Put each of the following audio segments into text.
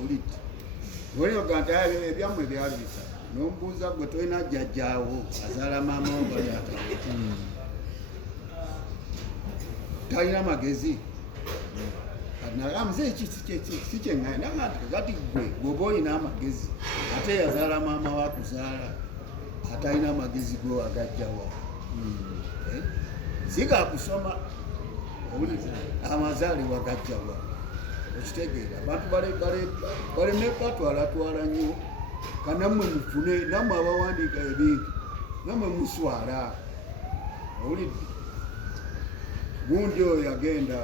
olidde olioga nti ebyammwe byali bisa n'omubuuza gwe tolina jjajjaawo azaala maama wo bataata talina magezi nagamuze si kyeŋŋaye naga nti kati gwe bw'oba olina amagezi ate yazaala maama wakuzaala atalina amagezi gwe wagajjawa sigakusoma amazaali wagajjawa okitegeera abantu baleme kwatwalatwala nnyo kanammwe mufune nammwe abawandiika ebintu nammwe muswala owulidde gundi oyo yagenda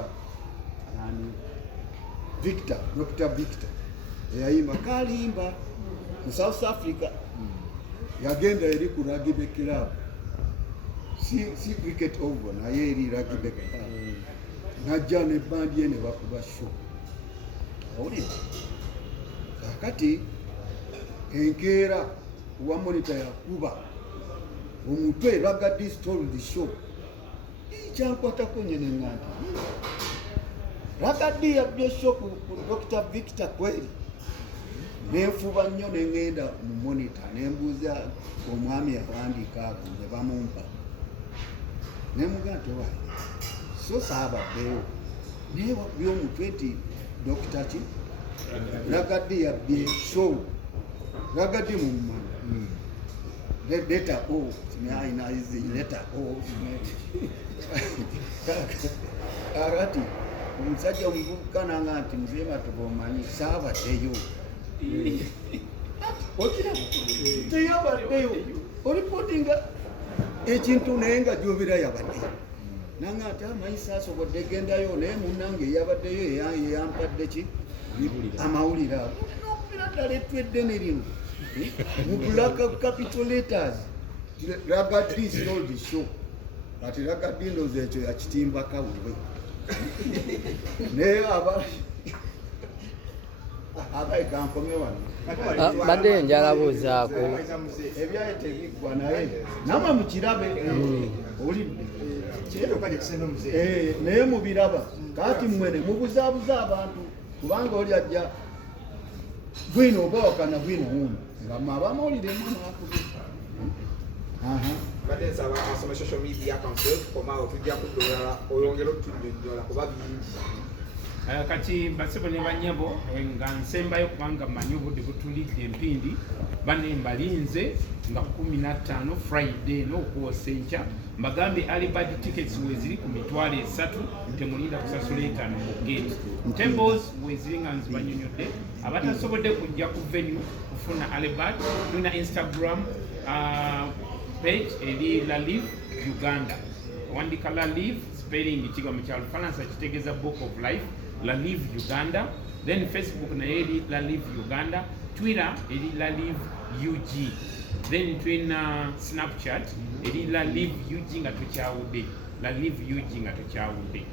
Dr. Victor eyayimba kalimba mu South Africa yagenda eri ku rugby club si cricket over naye eri rugby club najja ne bandi ye ne bakuba show owulidde kakati enkeera wa monitor yakuba omutwe rugby stole the show kyankwatako nyene nganti rugby yabye show ku Dr. Victor kweri nenfuba nnyo nengenda mu monitor nembuuza omwami yawandiika ago ne bamumpa nemugante wa so saabaddeyo naye wabye omutwe nti Dr. ki rugby yabye show rugby mumumanyi letter O aina izi letter O kakati omusajja omuvubuka nanga nti nze Matovu omanyi saabaddeyo teyabaddeyo olipotinga ekintu naye nga gyobera yabaddeyo nanga nti amanyi saasobodde gendayo naye munnange yabaddeyo yeyampadde ki amawulire ago nokubira ddala ettweddene lino mu black capital letters rugby stole the show kati rugby ndoozi ekyo yakitimba kawulwe naye abaekankomye wano badde njala buuzaako ebyaye tebiggwa naye namwe mukirabe olidde naye mubiraba kati mwene mubuzaabuza abantu kubanga oli ajja bwino oba wakana bwino wuno nga mwabamawulire mwamwakubi batensaba asoma social media accounts okukomawo tujja kuddola oyongera okutujjojjola kuba bingi kati basebo ne banyabo nga nsembayo kubanga manyi obudde butulidde empindi bane mbalinze nga 15 Friday n'okwosa enkya mbagambe alibad tickets weziri ku mitwalo 3 temulinda kusasula 5 mu gate tables weziri nga nzibanyonyodde abatasobodde kujja ku venue kufuna alibad tuna Instagram page eri La Live Uganda wandika La Live spelling kigambo kya Lufalansa kitegeeza book of life La Live Uganda, then Facebook na eri La Live Uganda, Twitter eri La Live UG, then twina Snapchat eri La Live UG nga tukyawudde, La Live UG nga tukyawudde.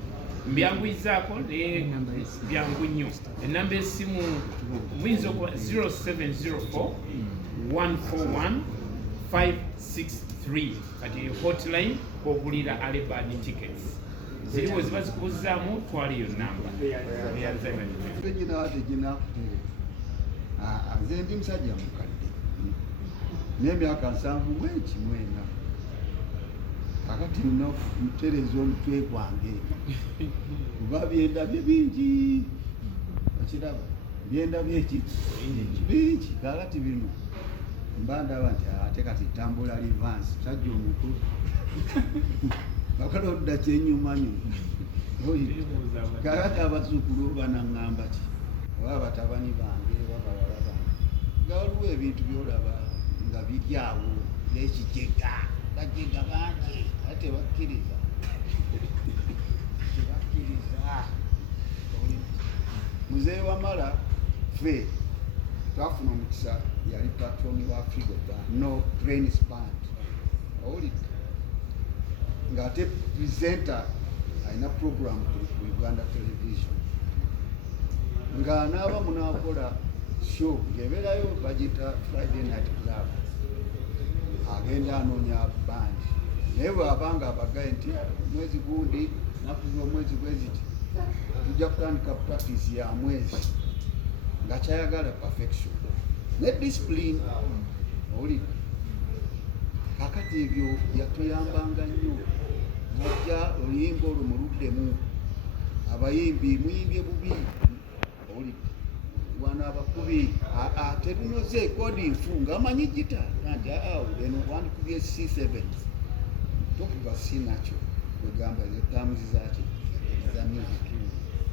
Mbyangwizaako ne byangu nnyo. Enamba esimu muyinza okuba 0704 141 563 kati hotline kwogulira alibad tickets. Ziriwo ziba zikubuzaamu twali yo namba tegina nze ndi musajja mukadde n'emyaka 7 mwena kakati nina mutereza omutwe gwange kuba byendabye bingi okiraba byendabye eki bingi kakati bino mba ndaba nti ate kati tambula livansi musajja omukulu bakala odda kyenyumanyuma kakati abazukulu banaŋŋamba ki oba batabani bange babawala bange nga waliwo ebintu byolaba nga biryawo nekijega bajega bangi ate tebakkiriza muzeeyi wamala ffe twafuna omukisa yali patroni wa Frigo Band no Trains Band owulidde ng'ate presenter alina program ku Uganda Television nga naaba munaakola show ng'ebeerayo bagita Friday Night Club agenda anoonya band naye bw'abanga abagaye nti mwezi gundi nakuva omwezi gweziti tujja kutandika practice ya mwezi nga kyayagala perfection ne discipline oli kakati ebyo yatuyambanga nnyo najja oluyimba olwo muluddemu abayimbi muyimbye bubi oli wana abakubi terunoze kodi nfu ng'amanyi gita nti eno wandikubye C7 tokuba si nakyo kwegamba etamuzi zaki za music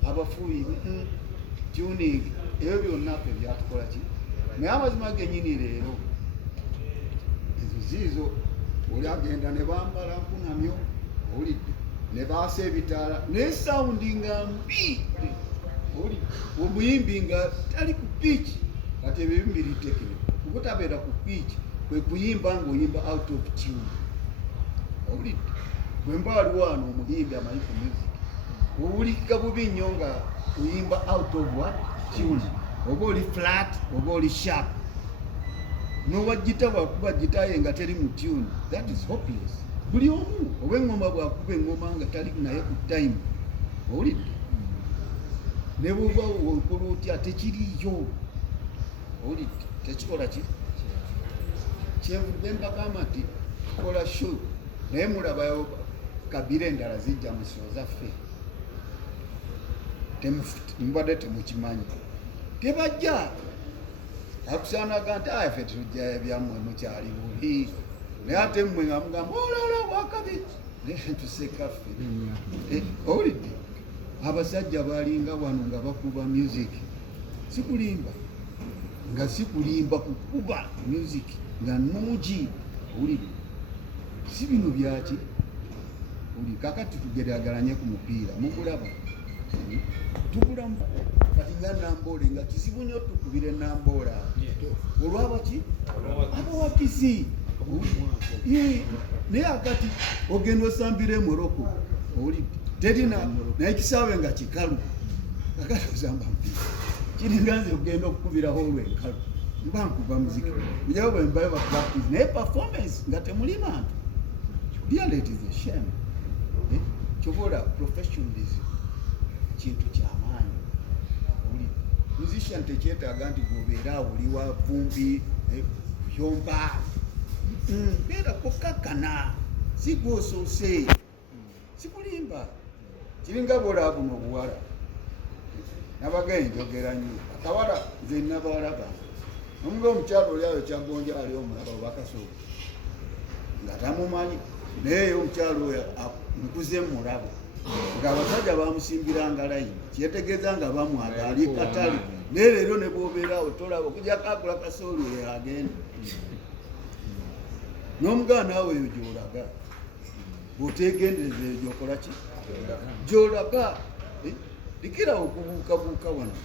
abafuuyi tuning ebyo byonna ffe byatukola ki naye amazima genyini leero ezo ziizo oli agenda ne bambala nkunamyo olidde ne baasa ebitaala naye sawundi nga mbi oli omuyimbi nga tali ku piiki kati ebyo bimbiri tekino okutabeera ku piiki kwe kuyimba ng'oyimba out of tune olidde bwe mba waliwo wano omuyimbi amanyi ku music owulikika bubi nnyo nga oyimba out of what tune oba oli flat oba oli sharp nowa gita bwakuba gita ye nga teri mu tune that is hopeless buli omu oba engoma bwakuba engoma nga tali naye ku time owulidde ne buba okola otya tekiriyo owulidde tekikola ki kyenvudde mbagamba nti tukola show naye mulabayo kabira endala zijja mu show zaffe mubadde temukimanyi tebajja akusaanaga nti ffe tujja ebyammwe mukyali bubi naye ate mmwe nga mugamba olala bwakabi tuseka ffe owulidde abasajja balinga wano nga bakuba music sikulimba nga sikulimba kukuba music nga nungi owulidde si bino byaki uli kakati tugeraageranye ku mupiira mugulaba tugulamu kati nga namboole nga kizibu nnyo tukubire namboola olwabaki abawagizi naye akati ogenda osambira Muliko owulidde terina naye kisaawe nga kikalu kakati ozamba mupiira kiringa nze ogenda okukubiraho olwenkalu mba nkuba muziki mujawo bwe mbayo bapractice naye performance nga temuli bantu really it is a shame kyobola professionalism kintu kyamaanyi oli musician tekyetaaga nti gobeera oli wa vumbi yomba beera kokakana sigwosoose sikulimba kiringa bola buno obuwala nabagaye njogera nnyo akawala nze nabawalaba nomuga omukyalo oli ayo kyagonja ali omulaba obakasooka nga tamumanyi naye omukyalo oyo nkuze mulaba ng'abasajja bamusimbiranga layini kyetegeeza nga bamwaga ali katali naye leero ne bwobeerawo tolaba okujja kakula kasooli oyo agenda n'omugaa naawe eyo gyolaga bw'otegendereza eyo gyokola ki gyolaga dikira okubuukabuuka wano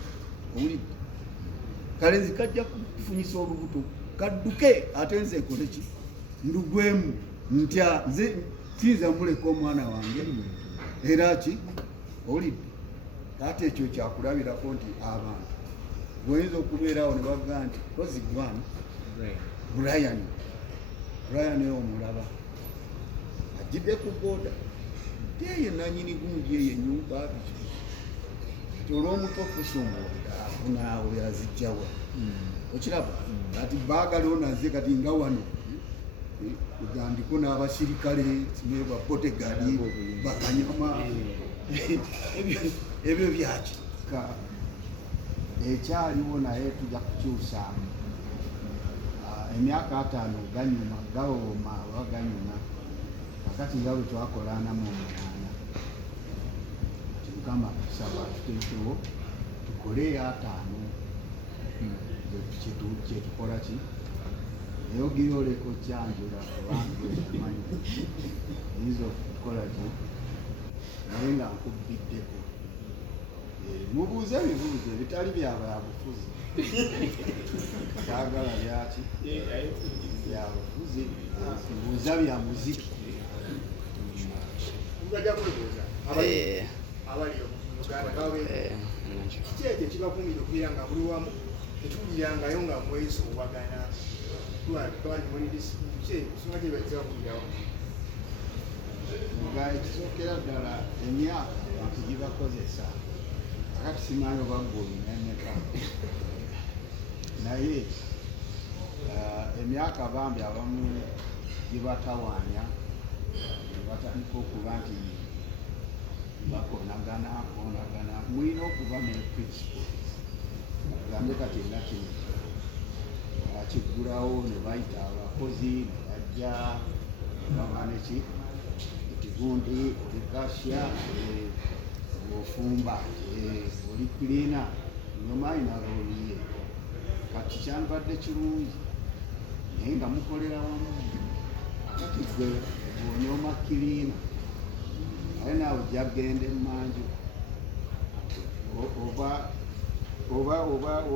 owulidde kale nzi kajja kufunyisa olubuto kadduke ate nze ekole ki ndugwemu ntya nze sinza muleka omwana wange era ki owulidde ate ekyo kyakulabirako nti abantu bweyinza okubeerawo ne bavuga nti kozigwani Brian eyo omulaba ajjidde ku booda teye nanyini gundi eyo enyumba ti olw'omuto okusumbuulira afunaawe yazijjawa okiraba kati baagala onaze kati nga wano kugandiko n'abasirikale ne babotegadi bakanyama ebyo byakika ekyaliwo naye tujja kukyusa emyaka 5 ganyuma gawooma oba ganyuma kakati nga bwe twakolanamu omunaana mukama tusaba tuteekewo tukole 5 kyetukola ki naye ogiryoleko kyanjula obange amanyi eyinza okukola ki naye nga nkubbiddeko mubuuze ebibuuzo ebitali byababufuzi kyagala byaki byabufuzi mbuuza bya muziki kiki ekyo kibakumira okubeera nga buli wamu tetuwulirangayo nga mwesoowagana nga ekisookera ddala emyaka abantu gibakozesa akati simanyi oba gwe olina emeka naye emyaka bambi abamu gibatawaanya batandika okuba nti bakonagana. Mulina okuba ne principles. Gambe kati nga kino bakiggulawo ne bayita abakozi ne bajja bamaneki ekigundi oli kasya ofumba oli kirina nyomaayina looliye kati kyambadde kirungi naye nga mukolera wamu kati gwe bwonyooma kirina aye naawe ojja genda emmanju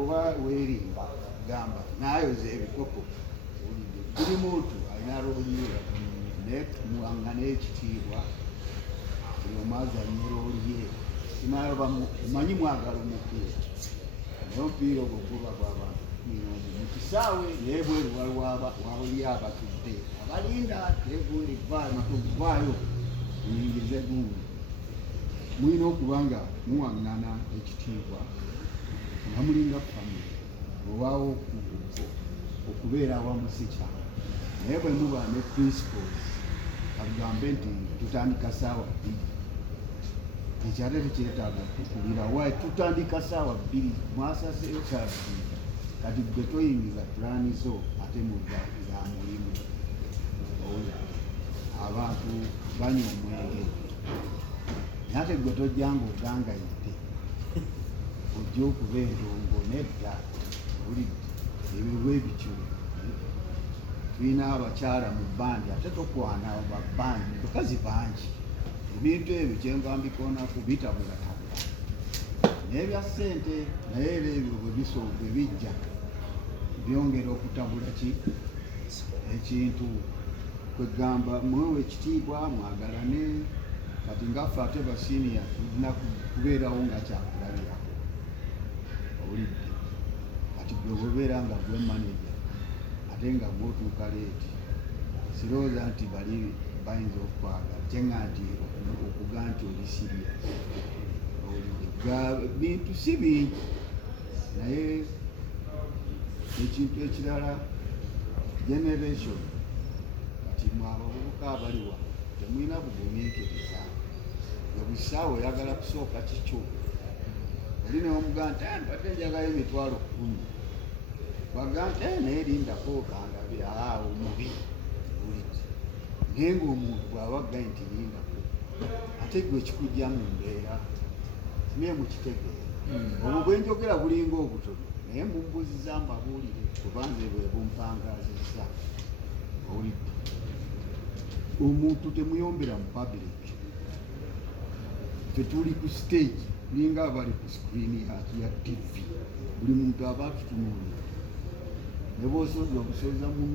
oba weerimba gamba naayoza ebikopo buli muntu alina looliye naye muwangana ekitiibwa buli omu azanye looliye omanyi mwagala omupiira naye omupiira ogwo guba gw'abantu mu kisaawe naye bweru waliwo wabali abatudde abalinda tegundi vaayo muyingize gundi. Mulina okuba nga muwangana ekitiibwa nga mulinga famire olwawo okubeera awamu si kyama naye bwe muba ne principles kalugambe nti tutandika saawa 2 ekyate tekyetaaga kukubira waye tutandika saawa 2 mwasaseyo kyabiri kati gwe toyingiza pulaani zo ate muza mulimu. Abantu banywa omwenge naye ate gwe tojjanga ogangayidde ojja okuba endongo nedda bulidde ebyo bwebityo. Tulina abakyala mu bbandi ate tokwana babbandi bakazi bangi ebintu ebyo kyenva mbikoonako bitabulatabula n'ebya ssente naye era ebyo bwe bijja byongera okutabula ekintu kwegamba mwewe ekitiibwa mwagalane kati ngaffe ate basiniya tulina kubeerawo nga kyakulabirako owulidde kati gwe bwebeera nga gwe manager ate nga gwotuuka leeti sirowooza nti bali bayinza okwagala kyenga nti okuga nti oli siriya bintu si bingi naye ekintu ekirala generation kati mwe abavubuka abaliwa temulina bugumiikiriza ebusaawe oyagala kusooka kikyo oli newomuga nti mbadde njagayo emitwalo 10 baga nti naye lindako kangabe omubi buliti naye ngaomuntu bw'abaggaye nti lindako ate gwe ekikujja mu mbeera naye mukitegeera obwo bwenjogera bulinga obutono naye mbumbuziza mbabuulire kubanze bwe bumpangazizza owulidde omuntu temuyombera mu public tetuli ku stage tulinga abali ku screen ya TV buli muntu aba atutunuulira ne bw'osoza obusoza mu